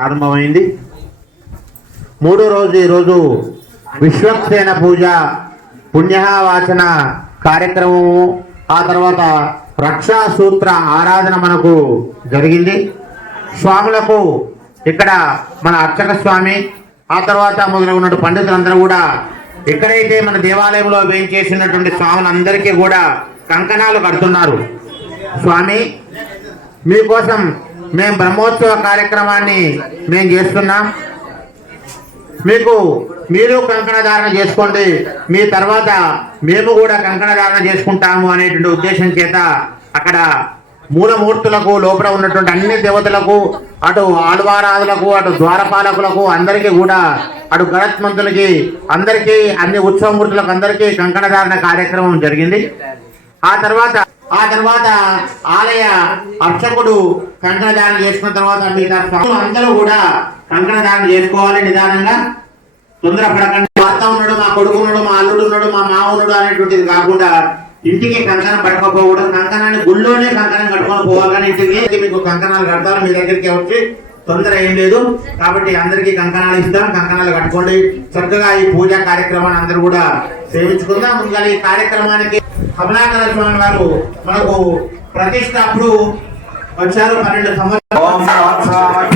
ప్రారంభమైంది. మూడో రోజు ఈరోజు విశ్వక్సేన పూజ పుణ్యవాచన కార్యక్రమము, ఆ తర్వాత రక్షా సూత్ర ఆరాధన మనకు జరిగింది. స్వాములకు ఇక్కడ మన అర్చక స్వామి, ఆ తర్వాత మొదలగున్నట్టు పండితులందరూ కూడా ఎక్కడైతే మన దేవాలయంలో వేయించేసినటువంటి స్వాములందరికీ కూడా కంకణాలు కడుతున్నారు. స్వామి, మీకోసం మేము బ్రహ్మోత్సవ కార్యక్రమాన్ని మేము చేస్తున్నాం. మీరు కంకణ ధారణ చేసుకోండి, మీ తర్వాత మేము కూడా కంకణ ధారణ చేసుకుంటాము అనేటువంటి ఉద్దేశం చేత అక్కడ మూలమూర్తులకు, లోపల ఉన్నటువంటి అన్ని దేవతలకు, అటు ఆళ్వారాధులకు, అటు ద్వారపాలకులకు అందరికీ కూడా, అటు గణత్మంతులకి అందరికీ, అన్ని ఉత్సవమూర్తులకు అందరికీ కంకణ ధారణ కార్యక్రమం జరిగింది. ఆ తర్వాత ఆలయ అర్చకుడు కంకణ దానం చేసుకున్న తర్వాత మిగతా అందరూ కూడా కంకణ దానం చేసుకోవాలి. నిదానంగా, తొందరపడకండి. భర్త ఉన్నాడు, మా కొడుకు ఉన్నాడు, మా అల్లుడు ఉన్నాడు, మా మామ ఉన్నాడు అనేటువంటిది కాకుండా ఇంటికి కంకణం పట్టుకోకూడదు. కంకణాన్ని గుళ్ళోనే కంకణం కట్టుకొని పోవాలి. కానీ ఇంటికి మీకు కంకణాలు కడతారు, మీ దగ్గరికి వచ్చి తొందర ఏం లేదు. కాబట్టి అందరికీ కంకణాలు ఇస్తాం, కంకణాలు కట్టుకోండి. చక్కగా ఈ పూజా కార్యక్రమాన్ని అందరూ కూడా సేవించుకుందాం. ముందుగా ఈ కార్యక్రమానికి కమలాకర స్వామి వారు మనకు ప్రతిష్ట అప్పుడు వచ్చారు. 12 సంవత్సరాలు.